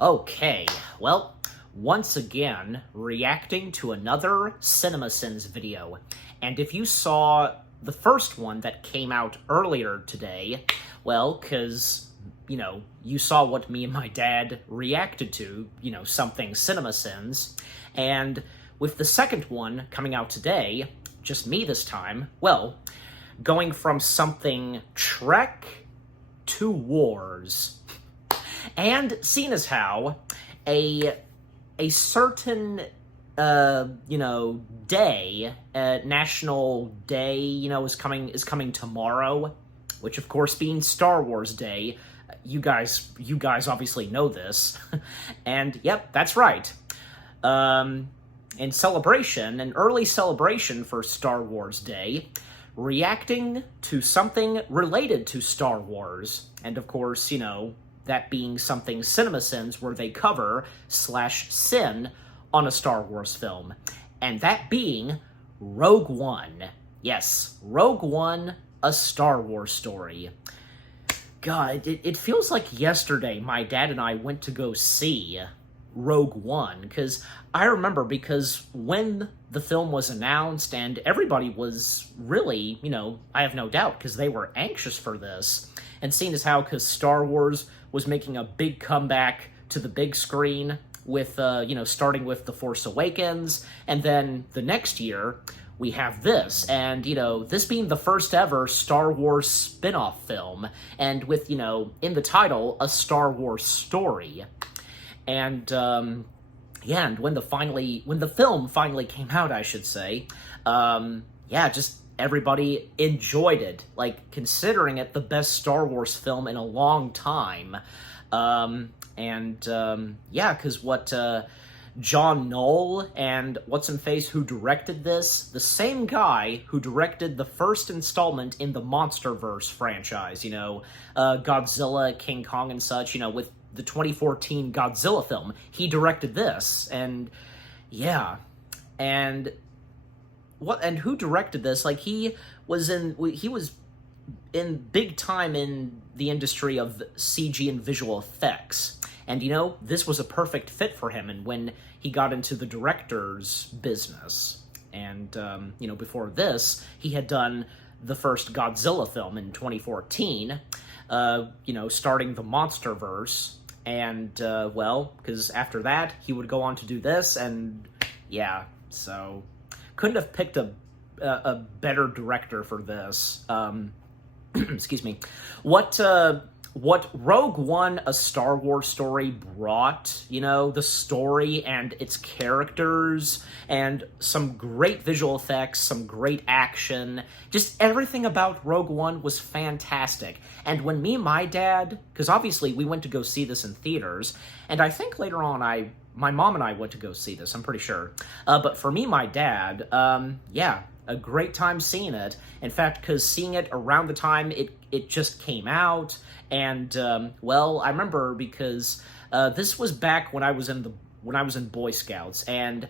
Okay, well, once again, reacting to another CinemaSins video. And if you saw the first one that came out earlier today, well, you saw what me and my dad reacted to, something CinemaSins. And with the second one coming out today, just me this time, well, going from something Trek to Wars. And seeing as how a certain day, national day, is coming tomorrow, which of course being Star Wars Day, you guys obviously know this, and yep, that's right. In celebration, an early celebration for Star Wars Day, reacting to something related to Star Wars, and of course, that being something CinemaSins where they cover /sin on a Star Wars film. And that being Rogue One. Yes, Rogue One, a Star Wars story. God, it feels like yesterday my dad and I went to go see Rogue One, because I remember when the film was announced and everybody was really, I have no doubt, because they were anxious for this, and seeing as how, because Star Wars was making a big comeback to the big screen with, starting with The Force Awakens, and then the next year, we have this, and, this being the first ever Star Wars spin-off film, and with, in the title, a Star Wars story. And, and when the film finally came out, I should say, just everybody enjoyed it, like, considering it the best Star Wars film in a long time. Because what, John Knoll and what's-in-face who directed this, the same guy who directed the first installment in the MonsterVerse franchise, Godzilla, King Kong and such, with the 2014 Godzilla film, he directed this, and yeah, and who directed this? Like, he was in big time in the industry of CG and visual effects, and this was a perfect fit for him, and when he got into the director's business, and before this, he had done the first Godzilla film in 2014, starting the MonsterVerse, and, because after that, he would go on to do this, and, yeah, so, couldn't have picked a better director for this. Excuse me. What Rogue One, a Star Wars story brought, the story and its characters, and some great visual effects, some great action, just everything about Rogue One was fantastic. And when me and my dad, because obviously we went to go see this in theaters, and I think later on my mom and I went to go see this, I'm pretty sure. But for me, my dad, a great time seeing it. In fact, because seeing it around the time it just came out, and I remember because this was back when I was in Boy Scouts, and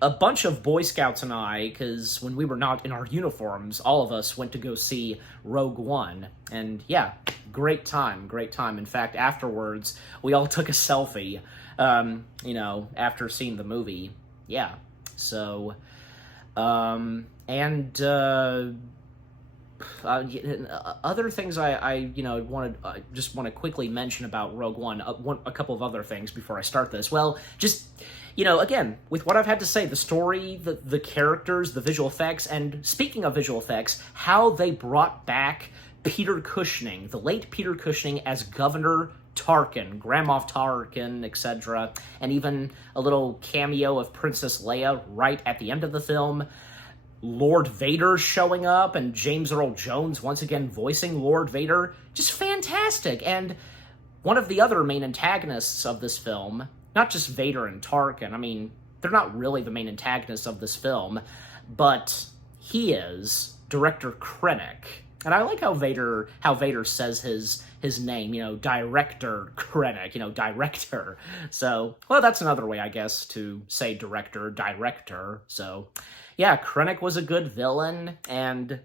a bunch of Boy Scouts and I, because when we were not in our uniforms, all of us went to go see Rogue One, and yeah, great time. In fact, afterwards, we all took a selfie, after seeing the movie. Yeah, so, other things I just want to quickly mention about Rogue One, a couple of other things before I start this. Well, just, again, with what I've had to say, the story, the characters, the visual effects, and speaking of visual effects, how they brought back Peter Cushing, the late Peter Cushing, as Governor Tarkin, Grand Moff Tarkin, etc., and even a little cameo of Princess Leia right at the end of the film. Lord Vader showing up, and James Earl Jones once again voicing Lord Vader. Just fantastic. And one of the other main antagonists of this film, not just Vader and Tarkin, I mean, they're not really the main antagonists of this film, but he is Director Krennic. And I like how Vader says his name, Director Krennic, director. So, well, that's another way, I guess, to say director. So, yeah, Krennic was a good villain, and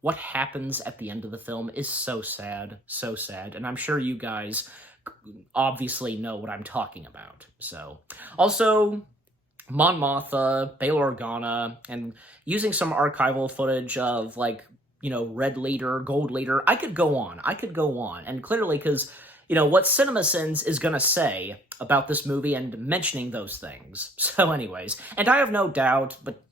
what happens at the end of the film is so sad, and I'm sure you guys obviously know what I'm talking about. So, also, Mon Mothma, Bail Organa, and using some archival footage of, like, Red Leader, Gold Leader. I could go on. And clearly, because, what CinemaSins is going to say about this movie and mentioning those things. So anyways, and I have no doubt, but,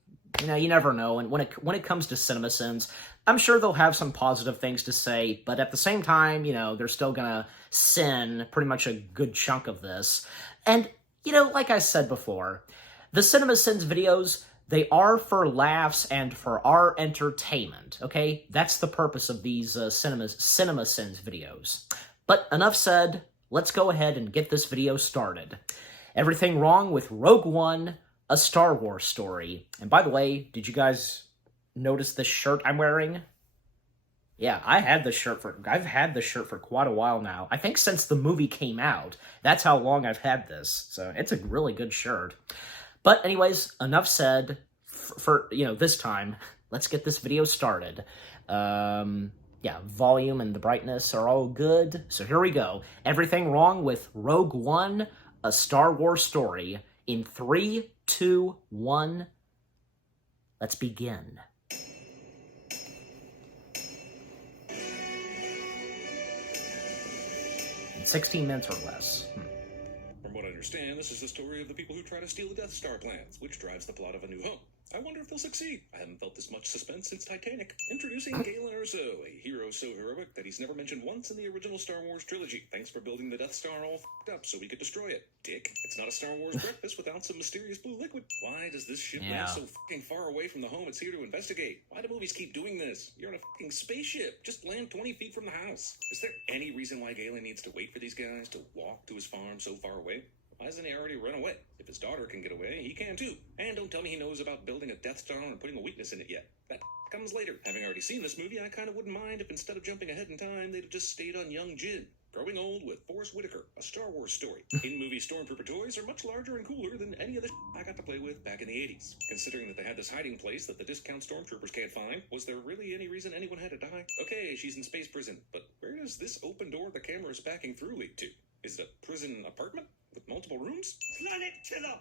you never know. And when it comes to CinemaSins, I'm sure they'll have some positive things to say, but at the same time, they're still going to sin pretty much a good chunk of this. And, like I said before, the CinemaSins videos, they are for laughs and for our entertainment, okay? That's the purpose of these CinemaSins videos. But enough said, let's go ahead and get this video started. Everything wrong with Rogue One, a Star Wars story. And by the way, did you guys notice this shirt I'm wearing? Yeah, I've had this shirt for quite a while now. I think since the movie came out. That's how long I've had this. So it's a really good shirt. But anyways, enough said for this time. Let's get this video started. Yeah, volume and the brightness are all good. So here we go. Everything wrong with Rogue One, a Star Wars story. In 3, 2, 1, let's begin. In 16 minutes or less. From what I understand, this is the story of the people who try to steal the Death Star plans, which drives the plot of A New Hope. I wonder if they'll succeed. I haven't felt this much suspense since Titanic. Introducing Galen Erso, a hero so heroic that he's never mentioned once in the original Star Wars trilogy. Thanks for building the Death Star all f***ed up so we could destroy it, dick. It's not a Star Wars breakfast without some mysterious blue liquid. Why does this ship land so fucking far away from the home it's here to investigate? Why do movies keep doing this? You're in a fucking spaceship. Just land 20 feet from the house. Is there any reason why Galen needs to wait for these guys to walk to his farm so far away? Why hasn't he already run away? If his daughter can get away, he can too. And don't tell me he knows about building a Death Star and putting a weakness in it yet. That comes later. Having already seen this movie, I kind of wouldn't mind if instead of jumping ahead in time, they'd have just stayed on young Jin. Growing Old with Forrest Whitaker, a Star Wars story. In-movie Stormtrooper toys are much larger and cooler than any of the I got to play with back in the 80s. Considering that they had this hiding place that the discount Stormtroopers can't find, was there really any reason anyone had to die? Okay, she's in space prison, but where does this open door the camera is backing through lead to? Is it a prison apartment with multiple rooms? Planet killer!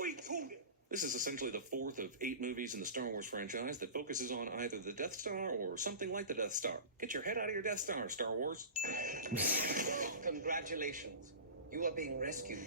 We called it! This is essentially the fourth of 8 movies in the Star Wars franchise that focuses on either the Death Star or something like the Death Star. Get your head out of your Death Star, Star Wars. Congratulations. You are being rescued.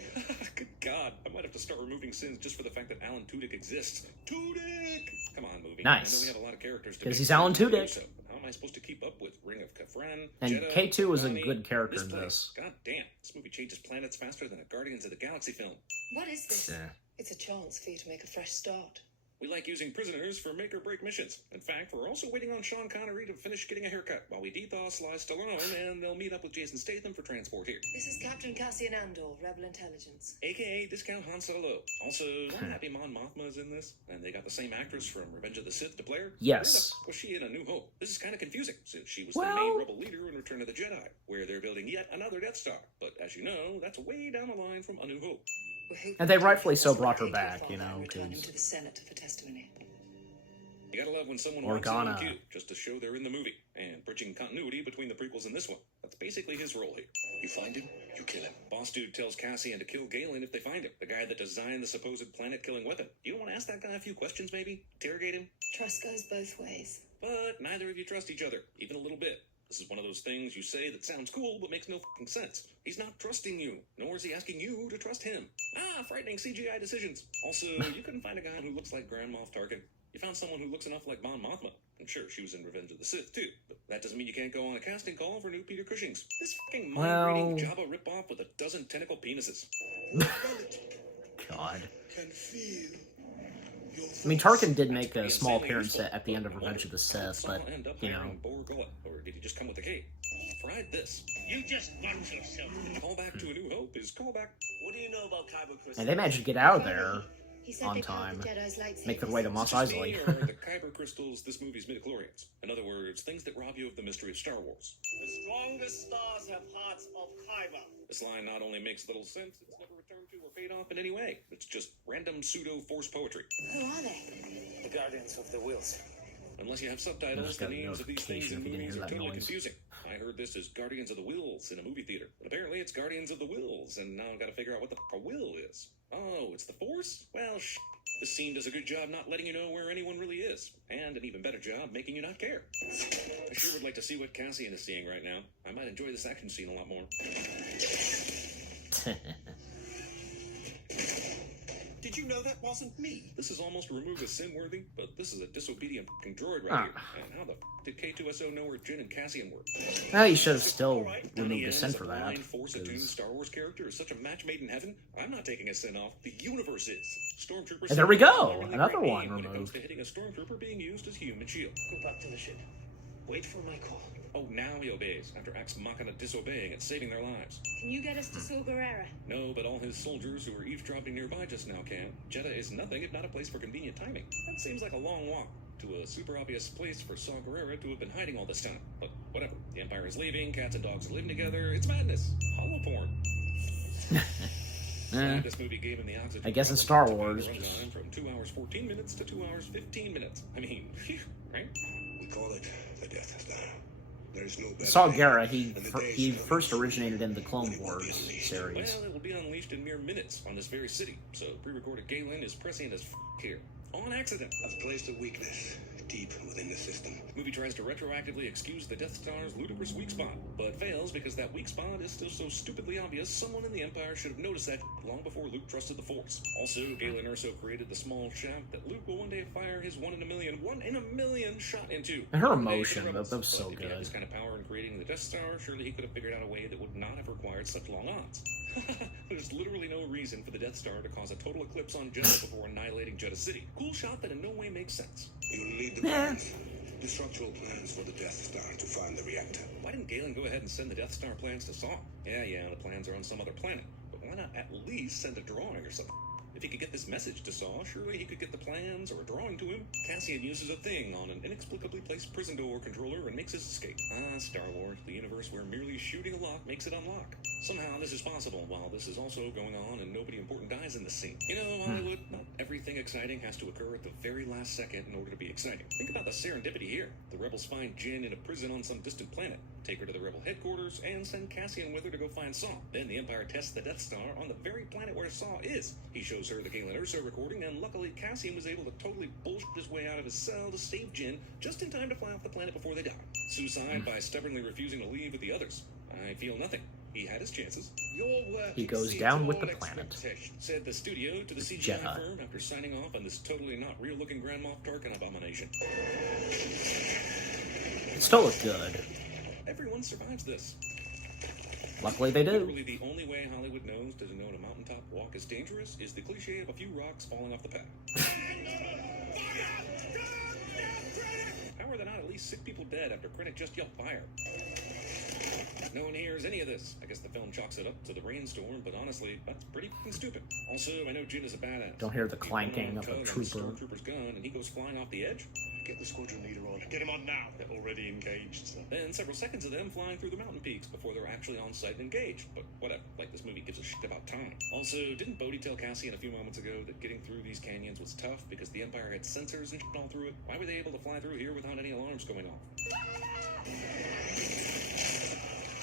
Good God, I might have to start removing sins just for the fact that Alan Tudyk exists. Tudyk! Come on, movie. Nice. I know we have a lot of characters to because he's Alan Tudyk. So how am I supposed to keep up with Ring of Kafran, And Jedha, K2 was a Rani, good character in place? this. God damn, this movie changes planets faster than a Guardians of the Galaxy film. What is this? Yeah. It's a chance for you to make a fresh start. We like using prisoners for make-or-break missions. In fact, we're also waiting on Sean Connery to finish getting a haircut while we dethaw Sly Stallone, and they'll meet up with Jason Statham for transport here. This is Captain Cassian Andor, Rebel Intelligence. AKA Discount Han Solo. Also, I'm happy Mon Mothma is in this, and they got the same actress from Revenge of the Sith to play her. Yes. Where the f was she in A New Hope? This is kind of confusing, since she was Well- the main rebel leader in Return of the Jedi, where they're building yet another Death Star. But as you know, that's way down the line from A New Hope. And they rightfully so brought her back, and return him 'cause- to the Senate for testimony. You gotta love when someone Organa. walks in on cue, just to show they're in the movie, and bridging continuity between the prequels and this one. That's basically his role here. You find him, you kill him. Boss dude tells Cassian to kill Galen if they find him, the guy that designed the supposed planet-killing weapon. You don't want to ask that guy a few questions, maybe? Interrogate him? Trust goes both ways. But neither of you trust each other, even a little bit. This is one of those things you say that sounds cool, but makes no fucking sense. He's not trusting you, nor is he asking you to trust him. Frightening CGI decisions. Also, you couldn't find a guy who looks like Grand Moff Tarkin. You found someone who looks enough like Mon Mothma. And sure, she was in Revenge of the Sith, too. But that doesn't mean you can't go on a casting call for new Peter Cushings. This fucking mind-reading Jabba ripoff with a dozen tentacle penises. God. Can feel your I mean, Tarkin did That's make a pretty small insanely appearance useful. at the end of But Revenge of the how did Sith, but, Saul end up you know. hiring Bor Gullet? Or did he just come with the cape? Fried this. You just watch yourself. Call back to A New Hope is callback. What do you know about Kyber crystals? And they managed to get out of there He said on they carved time. the Jedi's lightsabers. Make their way to Mos Just me, Eisley. or are the Kyber crystals this movie's midichlorians? In other words, things that rob you of the mystery of Star Wars. The strongest stars have hearts of Kyber. This line not only makes little sense, it's never returned to or paid off in any way. It's just random pseudo-force poetry. Who are they? The guardians of the Wills. Unless you have I subtitles, just the got a names of these things notification in if you didn't movies hear are that totally noise. confusing. I heard this is Guardians of the Wills in a movie theater. But apparently it's Guardians of the Wills, and now I've got to figure out what the f*** a will is. Oh, it's the Force? Well, This scene does a good job not letting you know where anyone really is, and an even better job making you not care. I sure would like to see what Cassian is seeing right now. I might enjoy this action scene a lot more. Did you know that wasn't me? This is almost remove as sin-worthy, but this is a disobedient f***ing droid right here. And how the f*** did K2SO know where Jin and Cassian were? Well, you should have still In removed the the end, sin as for a that. blind Force-attuned 'cause- Star Wars character is such a match made in heaven, I'm not taking a sin off. The universe is. Stormtroopers. And there we are go! a really Another great one name when it comes removed. to hitting a stormtrooper being used as human shield. Go back to the ship. Wait for my call. Oh, now he obeys, after Axe Machina disobeying and saving their lives. Can you get us to Saw Gerrera? No, but all his soldiers who were eavesdropping nearby just now can. Jeddah is nothing if not a place for convenient timing. That seems like a long walk to a super obvious place for Saw Gerrera to have been hiding all this time. But whatever. The Empire is leaving, cats and dogs are living together. It's madness. Hollow porn. This movie gave him the oxygen. I guess in Star to make the Wars, runtime just- from 2 hours 14 minutes to 2 hours 15 minutes. I mean, phew, right? We call it the Death Star. There is no better Saw name, Gerrera, and the day he is first coming originated in the when Clone it will be Wars unleashed. series. Well, it will be unleashed in mere minutes on this very city. So pre-recorded Galen is prescient as f*** here. On accident. I've placed a weakness deep within the system. Movie tries to retroactively excuse the Death Star's ludicrous weak spot, but fails because that weak spot is still so stupidly obvious someone in the Empire should have noticed that long before Luke trusted the Force. Also, Galen Erso created the small shaft that Luke will one day fire his 1 in a million shot into. And her One day for the emotion, Rebels. that was so But if he had good. this kind of power in creating the Death Star, surely he could have figured out a way that would not have required such long odds. There's literally no reason for the Death Star to cause a total eclipse on Jeddah before annihilating Jeddah City. Cool shot that in no way makes sense. You'll need the plans, the structural plans for the Death Star to find the reactor. Why didn't Galen go ahead and send the Death Star plans to Saw? Yeah, the plans are on some other planet. But why not at least send a drawing or something? If he could get this message to Saw, surely he could get the plans or a drawing to him. Cassian uses a thing on an inexplicably placed prison door controller and makes his escape. Ah, Star Wars, the universe where merely shooting a lock makes it unlock. Somehow this is possible while this is also going on and nobody important dies in the scene. You know, Hollywood, not everything exciting has to occur at the very last second in order to be exciting. Think about the serendipity here. The rebels find Jin in a prison on some distant planet, take her to the rebel headquarters, and send Cassian with her to go find Saw. Then the Empire tests the Death Star on the very planet where Saw is. He shows her the Galen Erso recording, and luckily Cassian was able to totally bullshit his way out of his cell to save Jin just in time to fly off the planet before they die. Suicide by stubbornly refusing to leave with the others. I feel nothing. He had his chances. Your work He goes exceeds down with all the planet. expectation. Said the studio to the CGI Jedha. firm after signing off on this totally not real-looking Grand Moff Tarkin abomination. It still looked good. Everyone survives this. Luckily they do. Literally the only way Hollywood knows to denote a mountaintop walk is dangerous is the cliche of a few rocks falling off the path. How are there not at least 6 people dead after Krennic just yelled fire? No one hears any of this. I guess the film chalks it up to the rainstorm, but honestly, that's pretty f***ing stupid. Also, I know Jin is a badass. Don't hear the He's clanking one of a tug on the trooper. stormtrooper's gun, and he goes flying off the edge. Get the squadron leader on. Get him on now. They're already engaged, sir. Then several seconds of them flying through the mountain peaks before they're actually on site and engaged. But whatever, like this movie gives a shit about time. Also, didn't Bodhi tell Cassian a few moments ago that getting through these canyons was tough because the Empire had sensors and shit all through it? Why were they able to fly through here without any alarms going off?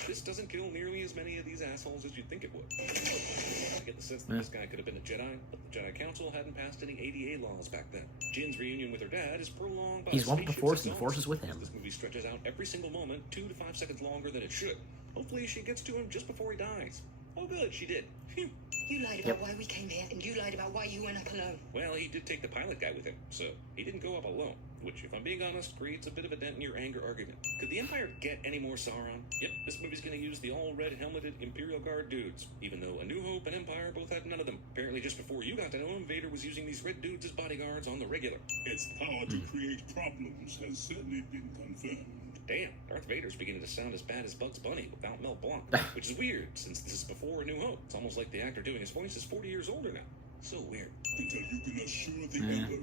This doesn't kill nearly as many of these assholes as you'd think it would. I get the sense that this guy could have been a Jedi, but the Jedi Council hadn't passed any ADA laws back then. Jin's reunion with her dad is prolonged by He's one with the spaceships Force, and the exhaust. Force is with him. This movie stretches out every single moment 2 to 5 seconds longer than it should. Hopefully she gets to him just before he dies. Oh good, she did. Phew. You lied about why we came here, and you lied about why you went up alone. Well, he did take the pilot guy with him, so he didn't go up alone, which, if I'm being honest, creates a bit of a dent in your anger argument. Could the Empire get any more Sauron? Yep, this movie's gonna use the all-red helmeted Imperial Guard dudes, even though A New Hope and Empire both had none of them. Apparently, just before you got to know him, Vader was using these red dudes as bodyguards on the regular. Its power to create problems has certainly been confirmed. Damn, Darth Vader's beginning to sound as bad as Bugs Bunny without Mel Blanc, which is weird, since this is before A New Hope. It's almost like the actor doing his voice is 40 years older now. So weird. Until you can assure the Emperor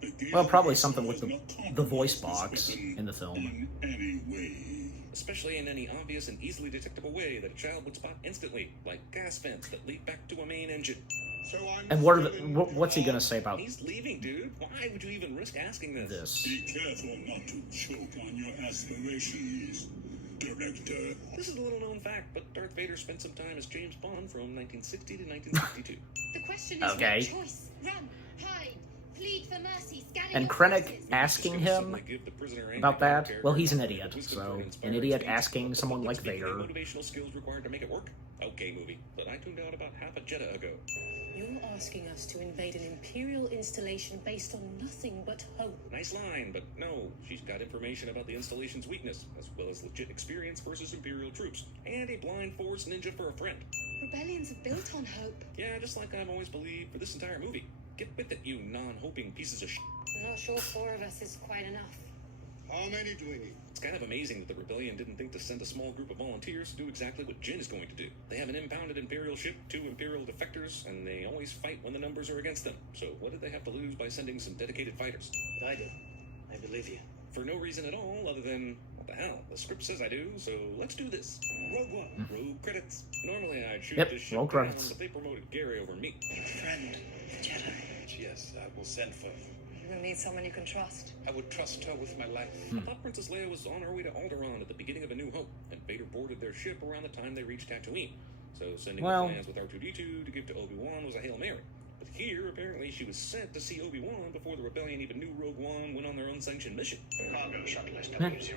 the Gate Well, probably of something with does the not compromise voice this box weapon in the film. in any way. Especially in any obvious and easily detectable way that a child would spot instantly, like gas vents that lead back to a main engine. So I'm And what are still what's he gonna involved. say about He's leaving, dude. Why would you even risk asking this? this? Be careful not to choke on your aspirations. Director. This is a little known fact, but Darth Vader spent some time as James Bond from 1960 to 1962. The question is Okay. what choice? Run, hide, plead for mercy, scatter And your Krennic forces. asking him about that, well, he's an idiot, so an idiot asking someone like Vader. Motivational skills required to make it work? Okay, movie. But I tuned out about half a Jedi ago. You're asking us to invade an Imperial installation based on nothing but hope. Nice line, but no. She's got information about the installation's weakness, as well as legit experience versus Imperial troops, and a blind Force ninja for a friend. Rebellions are built on hope. Yeah, just like I've always believed for this entire movie. Get with it, you non-hoping pieces of shit. I'm not sure 4 of us is quite enough. How many do we need? It's kind of amazing that the Rebellion didn't think to send a small group of volunteers to do exactly what Jyn is going to do. They have an impounded Imperial ship, 2 Imperial defectors, and they always fight when the numbers are against them. So what did they have to lose by sending some dedicated fighters? I do. I believe you. For no reason at all other than, what the hell, the script says I do, so let's do this. Rogue One, rogue credits. Normally I'd shoot Yep, this ship roll down, credits. but they promoted Gary over me. Friend, Jedi. Yes, I will send for her. You'll need someone you can trust. I would trust her with my life. I thought Princess Leia was on her way to Alderaan at the beginning of A New Hope, and Vader boarded their ship around the time they reached Tatooine. So sending Well- the plans with R2-D2 to give to Obi-Wan was a Hail Mary. But here, apparently, she was sent to see Obi-Wan before the Rebellion even knew Rogue One went on their unsanctioned mission. Cargo shuttle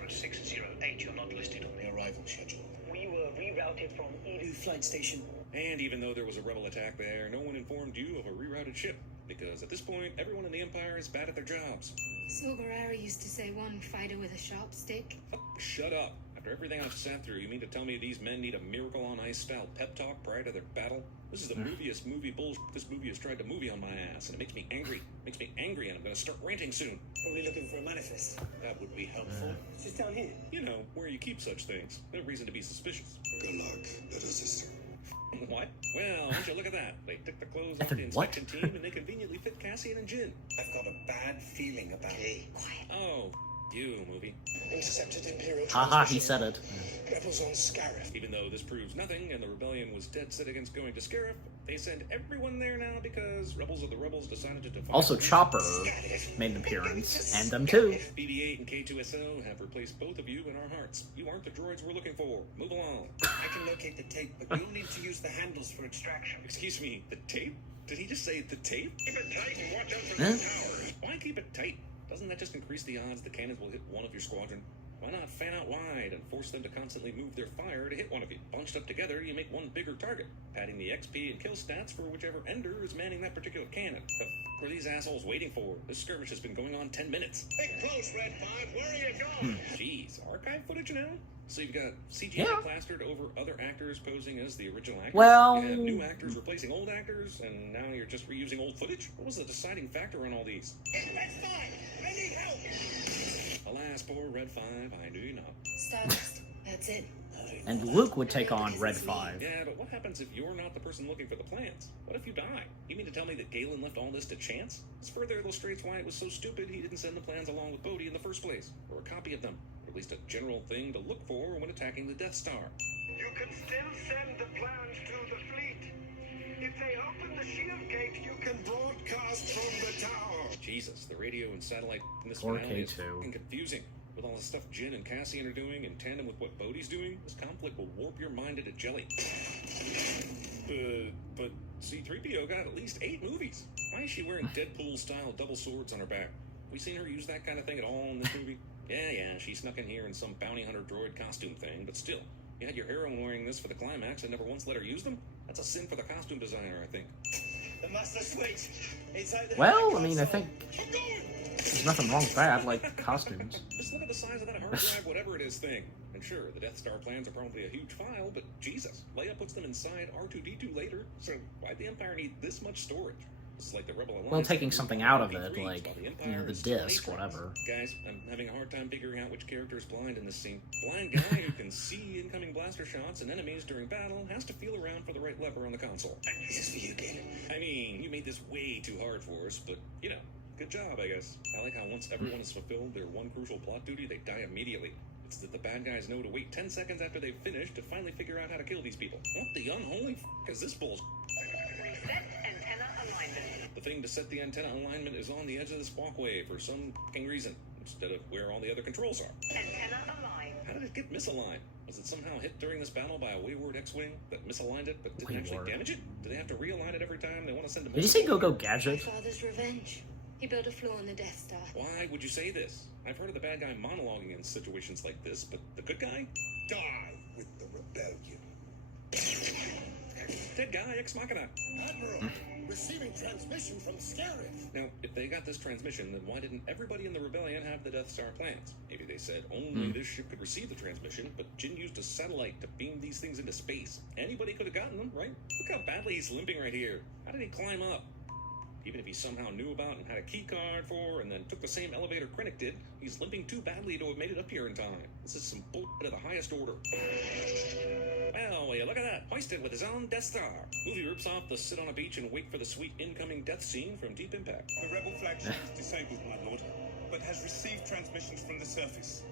SW0608. You're not listed on the arrival schedule. We were rerouted from Edu Flight Station. And even though there was a rebel attack there, no one informed you of a rerouted ship. Because at this point, everyone in the Empire is bad at their jobs. Saw Gerrera used to say one fighter with a sharp stick. Fuck, shut up. After everything I've sat through, you mean to tell me these men need a Miracle on Ice style pep talk prior to their battle? This is the moviest movie bullshit this movie has tried to movie on my ass, and it makes me angry. Makes me angry, and I'm gonna start ranting soon. Probably looking for a manifest. That would be helpful. It's just down here. You know, where you keep such things. No reason to be suspicious. Good luck, little sister. What? Well, won't you look at that? They took the clothes off Effing the what? inspection team, and they conveniently fit Cassian and Jyn. I've got a bad feeling about it. Quiet. Oh, you, movie. Intercepted Imperial Haha, he said it. Rebels on Scarif. Even though this proves nothing, and the rebellion was dead set against going to Scarif, they send everyone there now because Rebels of the Rebels decided to defy... Also, Chopper made an appearance, and them too. BB-8 and K2SO have replaced both of you in our hearts. You aren't the droids we're looking for. Move along. I can locate the tape, but you'll need to use the handles for extraction. Excuse me, the tape? Did he just say the tape? Keep it tight and watch out for Huh? the towers. Why keep it tight? Doesn't that just increase the odds the cannons will hit one of your squadron? Why not fan out wide and force them to constantly move their fire to hit one of you? Bunched up together, you make one bigger target, padding the XP and kill stats for whichever ender is manning that particular cannon. The f*** are these assholes waiting for? This skirmish has been going on 10 minutes. Stay close, Red 5. Where are you going? Jeez, archive footage now? So you've got CGI Yeah. plastered over other actors posing as the original actors? Well- You have new actors replacing old actors, and now you're just reusing old footage? What was the deciding factor on all these? Red 5, I need help. Alas, poor Red 5, I knew you not. Stardust. That's it. And Luke would take on Red 5. Yeah, but what happens if you're not the person looking for the plans? What if you die? You mean to tell me that Galen left all this to chance? This further illustrates why it was so stupid he didn't send the plans along with Bodhi in the first place, or a copy of them, or at least a general thing to look for when attacking the Death Star. You can still send the plans to the fleet. If they open the shield gate, you can broadcast from the tower. Jesus, the radio and satellite in this Or finale is K2. fucking confusing. With all the stuff Jyn and Cassian are doing in tandem with what Bodhi's doing, this conflict will warp your mind into jelly. But C-3PO got at least 8 movies. Why is she wearing Deadpool-style double swords on her back? We seen her use that kind of thing at all in this movie? Yeah, she snuck in here in some bounty hunter droid costume thing, but still. You had your heroine wearing this for the climax and never once let her use them? That's a sin for the costume designer, I think. The master switch. It's out there. Well, I mean, I think there's nothing wrong with that, like costumes. Just look at the size of that hard drive, whatever it is thing. And sure, the Death Star plans are probably a huge file, but Jesus, Leia puts them inside R2-D2 later, so why'd the Empire need this much storage? This is like the Rebel Alliance. Well, taking something out of it, MP3s, like, while the you know, Empire the is still disc, Matrix. whatever. Guys, I'm having a hard time figuring out which character is blind in this scene. Blind guy who can see incoming blaster shots and enemies during battle has to feel around for the right lever on the console. This is for you, kid. I mean, you made this way too hard for us, but, you know, good job, I guess. I like how once everyone has fulfilled their one crucial plot duty, they die immediately. It's that the bad guys know to wait 10 seconds after they've finished to finally figure out how to kill these people. What the unholy f*** is this bullshit? Set antenna alignment. The thing to set the antenna alignment is on the edge of this walkway for some fucking reason, instead of where all the other controls are. Antenna aligned. How did it get misaligned? Was it somehow hit during this battle by a wayward X-Wing that misaligned it but didn't actually damage it? Do they have to realign it every time they want to send a Did you message? say Go-Go My Gadget? father's revenge. He built a flaw in the Death Star. Why would you say this? I've heard of the bad guy monologuing in situations like this, but the good guy? Die with the rebellion. Dead guy, Ex Machina. Admiral, receiving transmission from Scarif. Now, if they got this transmission, then why didn't everybody in the rebellion have the Death Star plans? Maybe they said only this ship could receive the transmission, but Jin used a satellite to beam these things into space. Anybody could have gotten them, right? Look how badly he's limping right here. How did he climb up? Even if he somehow knew about and had a key card for, and then took the same elevator Krennic did, he's limping too badly to have made it up here in time. This is some bullshit of the highest order. Well, will you look at that? Hoisted with his own Death Star. Movie rips off the sit on a beach and wait for the sweet incoming death scene from Deep Impact. The rebel flagship is disabled, my lord, but has received transmissions from the surface.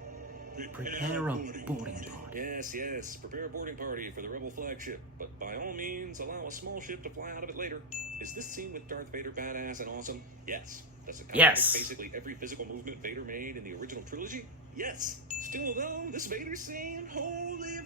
Prepare a boarding party. Yes, prepare a boarding party for the Rebel flagship, but by all means, allow a small ship to fly out of it later. Is this scene with Darth Vader badass and awesome? Yes. Does it contradict basically every physical movement Vader made in the original trilogy? Yes. Still though, this Vader scene, holy...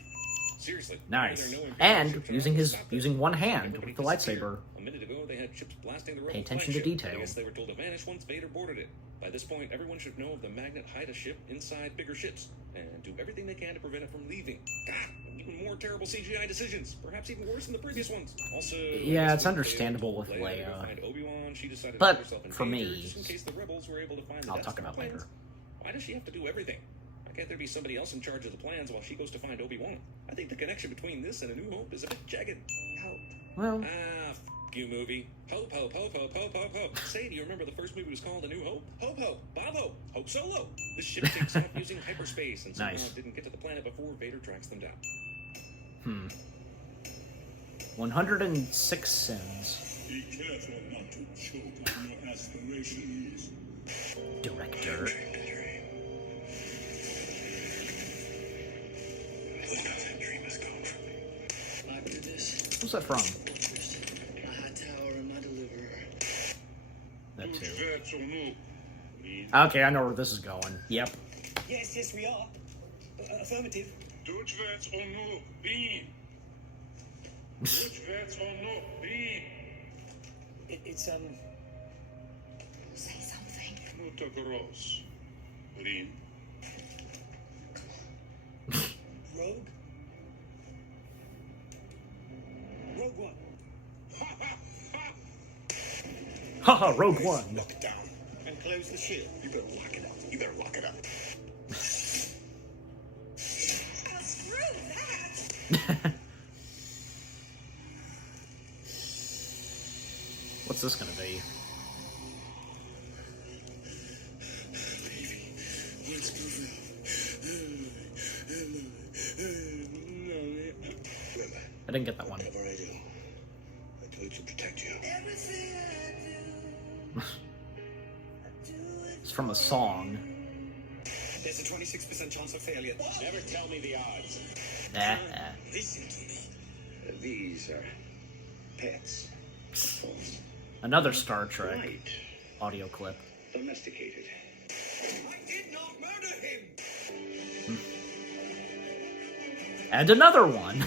Seriously. Nice. There are no Imperial And ships using one around. hand Nobody with the disappeared. lightsaber. A minute ago, they had ships blasting the Rebel Pay attention to flagship. detail. I guess they were told to vanish once Vader boarded it. By this point, everyone should know of the magnet hide a ship inside bigger ships, and do everything they can to prevent it from leaving. God, even more terrible CGI decisions, perhaps even worse than the previous ones. Also, Yeah, it's understandable with Leia. had to go Leia. find Obi-Wan. She decided to But put herself in for danger me, just in case the rebels were able to find the I'll Death talk Star about plans. later. Why does she have to do everything? Why can't there be somebody else in charge of the plans while she goes to find Obi-Wan? I think the connection between this and A New Hope is a bit jagged. Well, F you, movie. Hope, hope, hope, hope, hope, hope, hope. Say, do you remember the first movie was called A New Hope? Hope, hope, Bob Hope, Hope Solo. This ship takes off using hyperspace and somehow Nice. didn't get to the planet before Vader tracks them down. 106 sins. Be careful not to choke on your aspirations. Director. That dream is gone from me. After this, What's that from? my high tower and my deliverer. That too. That's or no. Okay, I know where this is going. Yep. Yes, we are. Affirmative. Dutch vets or no. Beam. Dutch vets or no. Beam. It's Say something. No Takaros. Beam. Rogue. Rogue One. Haha, Rogue One. Lock it down. And close the ship. You better lock it up. You better lock it up. Screw that! What's this gonna be? I didn't get that one. Whatever I do, I do it to protect you. It's from a song. There's a 26% chance of failure. Never tell me the odds. Listen to me. These are pets. Another Star Trek Right. audio clip. Domesticated. I did not murder him. And another one.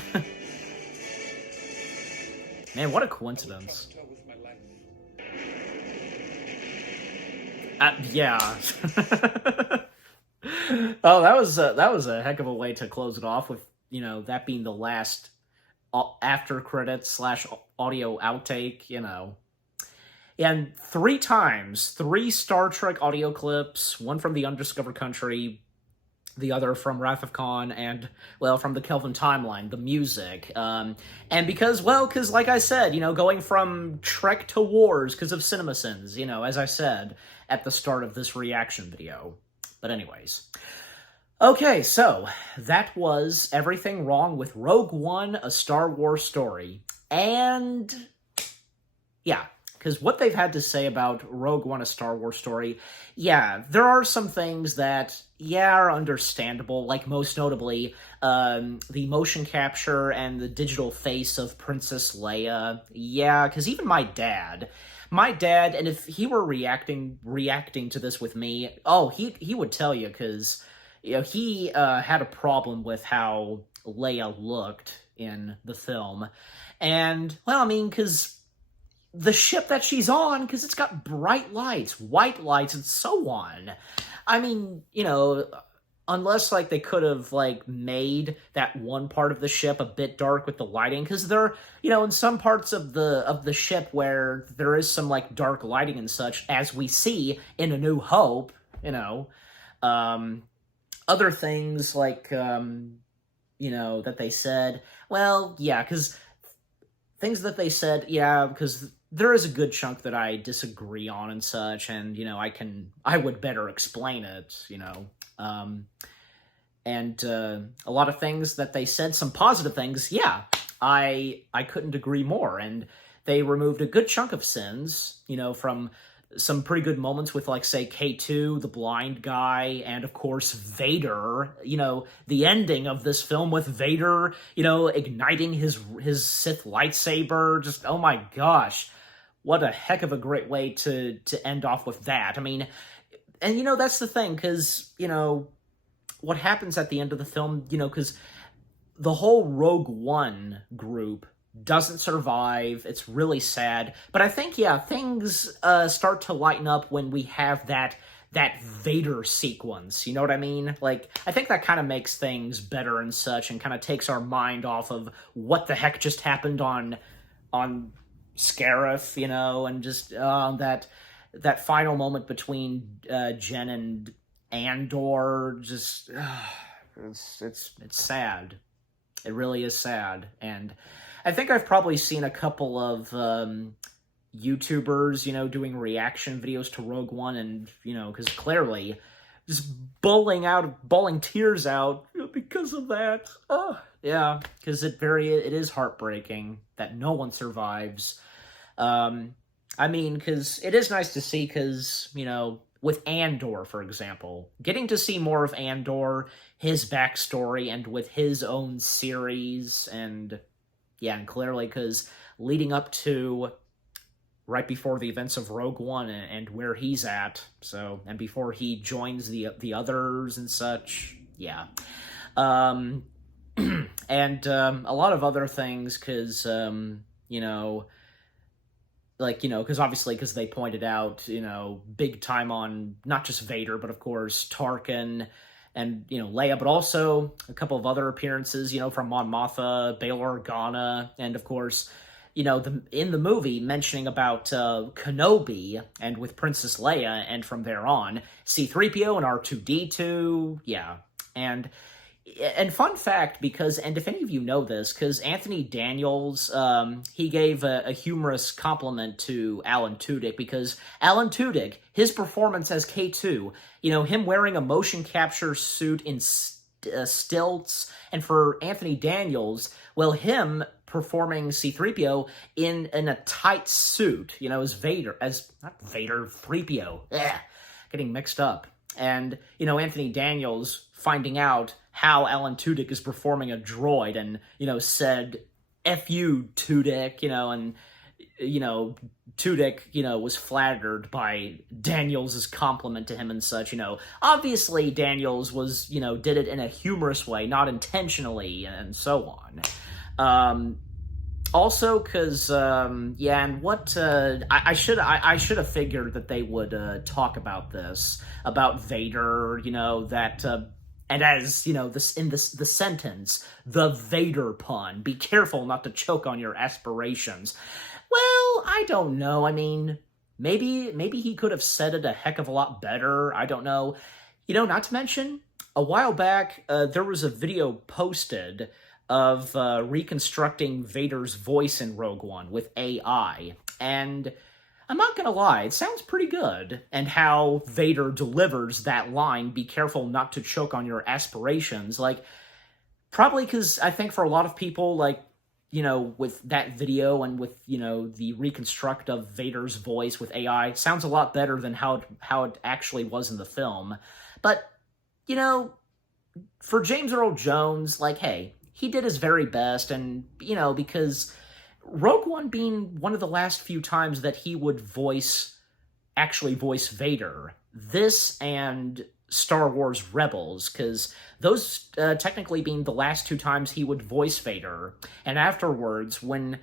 Man, what a coincidence. Trust her with my life. Yeah. Oh, that was a heck of a way to close it off with, that being the last after credits / audio outtake, And 3 times, 3 Star Trek audio clips, one from The Undiscovered Country, the other from Wrath of Khan, and, well, from the Kelvin timeline, the music. And because like I said, going from Trek to Wars because of CinemaSins, as I said at the start of this reaction video. But anyways. Okay, so that was Everything Wrong with Rogue One, A Star Wars Story. And, yeah, because what they've had to say about Rogue One, A Star Wars Story, yeah, there are some things that, are understandable, like most notably, the motion capture and the digital face of Princess Leia. Yeah, because even my dad, and if he were reacting to this with me, he would tell you, because, he had a problem with how Leia looked in the film. And, well, I mean, because the ship that she's on, because it's got bright lights, white lights, and so on. I mean, unless, like, they could have, like, made that one part of the ship a bit dark with the lighting, because there, in some parts of the ship where there is some, like, dark lighting and such, as we see in A New Hope, other things, like, that they said, well, yeah, because things that they said, yeah, because there is a good chunk that I disagree on and such, and, I would better explain it, and a lot of things that they said, some positive things, yeah, I couldn't agree more, and they removed a good chunk of sins, from some pretty good moments with, like, say, K2, the blind guy, and, of course, Vader, the ending of this film with Vader, igniting his Sith lightsaber, just, oh my gosh, what a heck of a great way to end off with that. I mean, and, that's the thing, because, what happens at the end of the film, because the whole Rogue One group doesn't survive. It's really sad. But I think, yeah, things start to lighten up when we have that Vader sequence, you know what I mean? Like, I think that kind of makes things better and such, and kind of takes our mind off of what the heck just happened on Scarif, and just that final moment between Jen and Andor, just it's sad. It really is sad. And I think I've probably seen a couple of YouTubers, doing reaction videos to Rogue One, and, because clearly just bawling tears out because of that. Oh, yeah, because it is heartbreaking that no one survives. I mean, because it is nice to see, because, with Andor, for example, getting to see more of Andor, his backstory, and with his own series, and yeah, and clearly, because leading up to right before the events of Rogue One and where he's at, so, and before he joins the others and such, yeah. And a lot of other things, because, because obviously, because they pointed out, big time on not just Vader, but of course Tarkin and, Leia, but also a couple of other appearances, from Mon Mothma, Bail Organa, and of course, in the movie, mentioning about Kenobi, and with Princess Leia, and from there on, C-3PO and R2-D2, yeah, and fun fact, and if any of you know this, because Anthony Daniels, he gave a humorous compliment to Alan Tudyk, because Alan Tudyk, his performance as K2, him wearing a motion capture suit in stilts, and for Anthony Daniels, well, him performing C-3PO in a tight suit, as 3PO, getting mixed up, and, Anthony Daniels finding out how Alan Tudyk is performing a droid, and, said, F you, Tudyk, and, Tudyk, was flattered by Daniels' compliment to him and such, Obviously, Daniels was, did it in a humorous way, not intentionally, and so on. Also, because, yeah, and what, I should have figured that they would, talk about this, about Vader, that, and as, the sentence, the Vader pun, be careful not to choke on your aspirations. Well, I don't know. I mean, maybe he could have said it a heck of a lot better. I don't know. Not to mention, a while back, there was a video posted of reconstructing Vader's voice in Rogue One with AI, and I'm not gonna lie, it sounds pretty good, and how Vader delivers that line, be careful not to choke on your aspirations, like, probably because I think for a lot of people, like, with that video and with, the reconstruct of Vader's voice with AI, sounds a lot better than how it actually was in the film, but, for James Earl Jones, like, hey, he did his very best, and, because Rogue One being one of the last few times that he would actually voice Vader, this and Star Wars Rebels, because those technically being the last 2 times he would voice Vader. And afterwards, when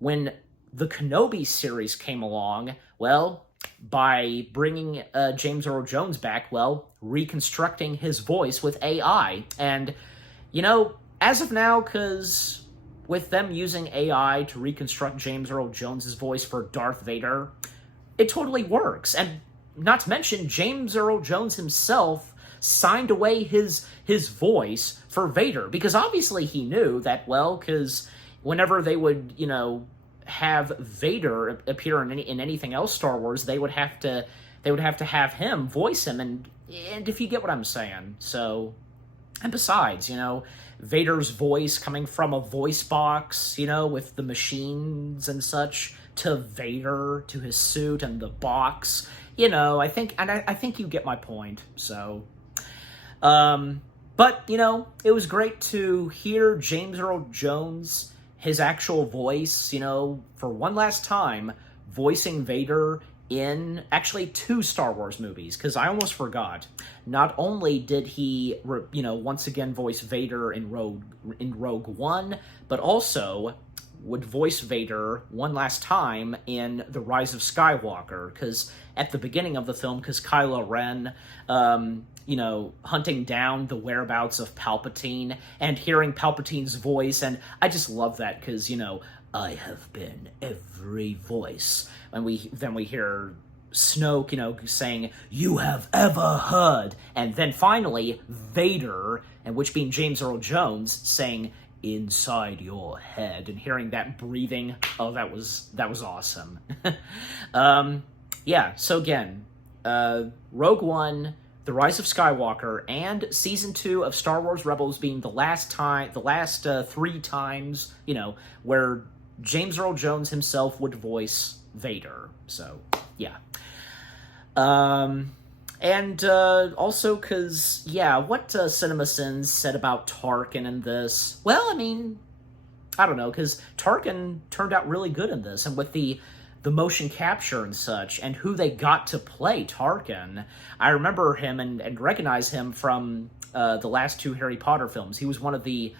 the Kenobi series came along, well, by bringing James Earl Jones back, well, reconstructing his voice with AI. And, you know, as of now, because with them using AI to reconstruct James Earl Jones's voice for Darth Vader, it totally works. And not to mention, James Earl Jones himself signed away his voice for Vader, because obviously he knew that, well, because whenever they would, you know, have Vader appear in anything else Star Wars, they would have to have him voice him, and if you get what I'm saying. So, and besides, you know, Vader's voice coming from a voice box, you know, with the machines and such, to Vader, to his suit and the box, you know, I think you get my point. So, but, you know, it was great to hear James Earl Jones, his actual voice, you know, for one last time, voicing Vader in actually 2 Star Wars movies, because I almost forgot. Not only did he, you know, once again voice Vader in Rogue One, but also would voice Vader one last time in The Rise of Skywalker, because at the beginning of the film, because Kylo Ren, you know, hunting down the whereabouts of Palpatine and hearing Palpatine's voice, and I just love that, because, you know, I have been every voice. And then we hear Snoke, you know, saying, "You have ever heard," and then finally Vader, and which being James Earl Jones, saying, "Inside your head," and hearing that breathing, oh, that was awesome. Yeah, so again, Rogue One, The Rise of Skywalker, and Season 2 of Star Wars Rebels being the last 3 times, you know, where James Earl Jones himself would voice Vader. So, yeah. And also because, yeah, what CinemaSins said about Tarkin in this, well, I mean, I don't know, because Tarkin turned out really good in this, and with the motion capture and such, and who they got to play Tarkin, I remember him and recognize him from the last 2 Harry Potter films. He was one of the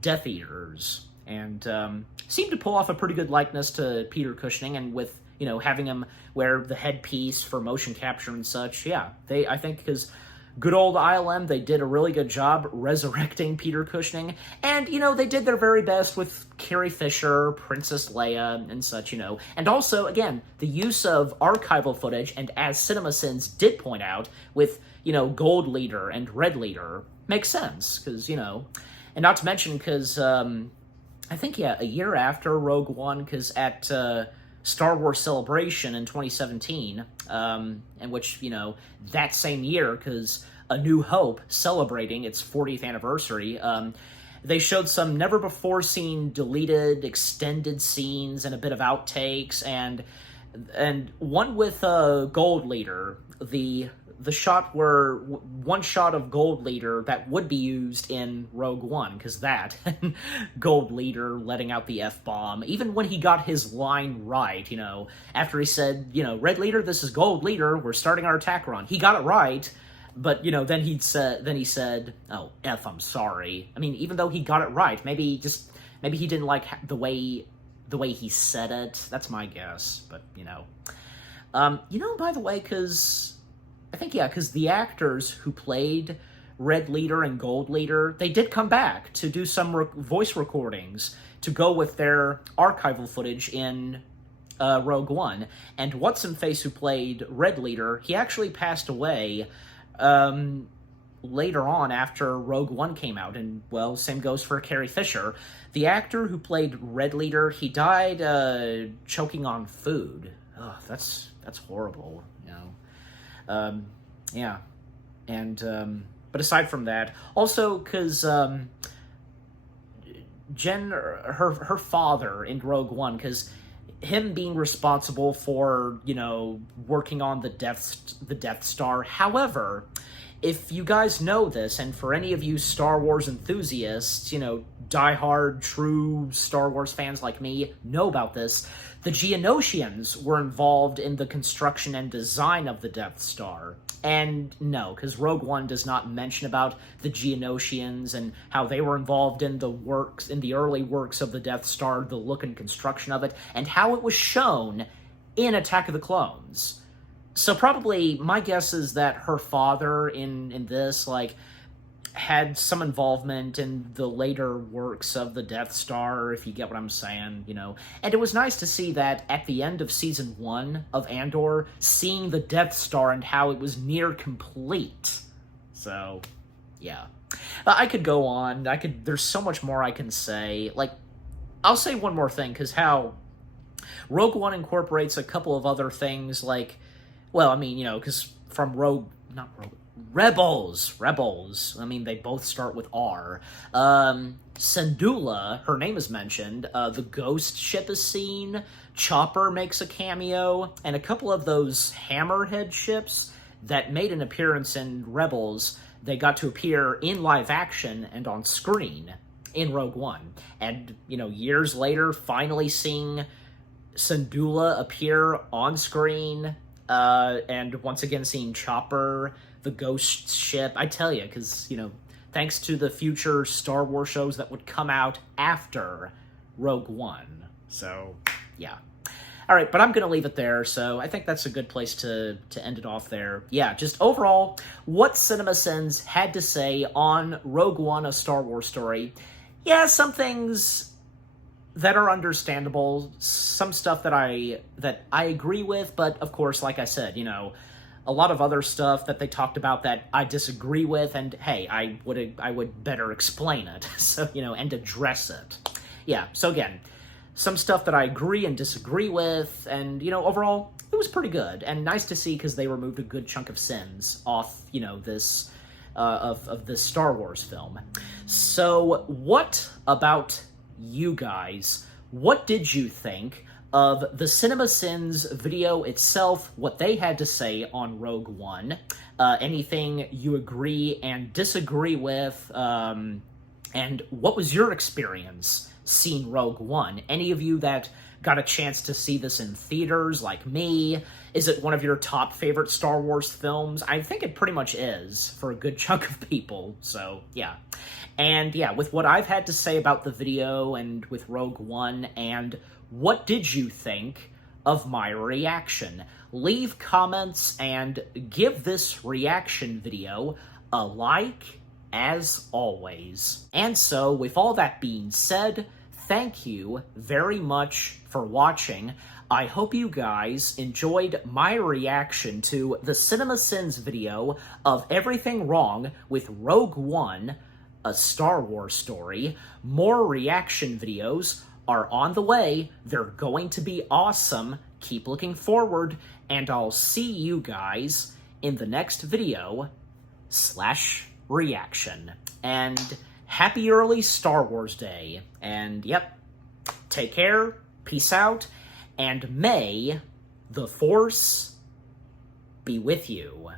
Death Eaters, and seemed to pull off a pretty good likeness to Peter Cushing, and with, you know, having him wear the headpiece for motion capture and such. Yeah, I think because good old ILM, they did a really good job resurrecting Peter Cushing, and, you know, they did their very best with Carrie Fisher, Princess Leia, and such, you know. And also, again, the use of archival footage, and as CinemaSins did point out, with, you know, Gold Leader and Red Leader, makes sense, because, you know, and not to mention, because, I think, yeah, a year after Rogue One, because at Star Wars Celebration in 2017, in which, you know, that same year, because A New Hope, celebrating its 40th anniversary, they showed some never-before-seen deleted, extended scenes and a bit of outtakes, and one with Gold Leader, the shot where one shot of Gold Leader that would be used in Rogue One, because that Gold Leader letting out the F-bomb, even when he got his line right, you know, after he said, you know, "Red Leader, this is Gold Leader, we're starting our attack run," he got it right, but, you know, then he said, "Oh, F, I'm sorry." I mean, even though he got it right, maybe he didn't like the way he said it. That's my guess, but, you know, by the way, because I think, yeah, because the actors who played Red Leader and Gold Leader, they did come back to do some voice recordings to go with their archival footage in Rogue One. And What's-Him-Face, who played Red Leader, he actually passed away later on after Rogue One came out. And, well, same goes for Carrie Fisher. The actor who played Red Leader, he died choking on food. Ugh, that's horrible, you know. Yeah, and, but aside from that, also, because, Jen, her father in Rogue One, because him being responsible for, you know, working on the Death Star. However, if you guys know this, and for any of you Star Wars enthusiasts, you know, diehard, true Star Wars fans like me know about this, the Geonosians were involved in the construction and design of the Death Star. And no, because Rogue One does not mention about the Geonosians and how they were involved in the early works of the Death Star, the look and construction of it, and how it was shown in Attack of the Clones. So probably my guess is that her father in this, like, had some involvement in the later works of the Death Star, if you get what I'm saying, you know. And it was nice to see that at the end of Season 1 of Andor, seeing the Death Star and how it was near complete. So, yeah. I could go on. There's so much more I can say. Like, I'll say one more thing, because how Rogue One incorporates a couple of other things, like, well, I mean, you know, because from Rebels. I mean, they both start with R. Syndulla, her name is mentioned. The Ghost ship is seen. Chopper makes a cameo. And a couple of those Hammerhead ships that made an appearance in Rebels, they got to appear in live action and on screen in Rogue One. And, you know, years later, finally seeing Syndulla appear on screen, and once again seeing Chopper, the Ghost ship. I tell you, because, you know, thanks to the future Star Wars shows that would come out after Rogue One. So, yeah. All right, but I'm going to leave it there, so I think that's a good place to end it off there. Yeah, just overall, what CinemaSins had to say on Rogue One, A Star Wars Story. Yeah, some things that are understandable, some stuff that I agree with, but of course, like I said, you know, a lot of other stuff that they talked about that I disagree with, and hey, I would better explain it, so, you know, and address it. Yeah, so again, some stuff that I agree and disagree with, and, you know, overall, it was pretty good, and nice to see, because they removed a good chunk of sins off, you know, this, of this Star Wars film. So, what about you guys? What did you think of the CinemaSins video itself, what they had to say on Rogue One, anything you agree and disagree with, and what was your experience seeing Rogue One? Any of you that got a chance to see this in theaters, like me? Is it one of your top favorite Star Wars films? I think it pretty much is, for a good chunk of people, so yeah. And yeah, with what I've had to say about the video, and with Rogue One, and what did you think of my reaction? Leave comments and give this reaction video a like, as always. And so, with all that being said, thank you very much for watching. I hope you guys enjoyed my reaction to the CinemaSins video of everything wrong with Rogue One, A Star Wars Story. More reaction videos are on the way. They're going to be awesome. Keep looking forward, and I'll see you guys in the next video / reaction. And happy early Star Wars Day. And yep, take care, peace out, and may the Force be with you.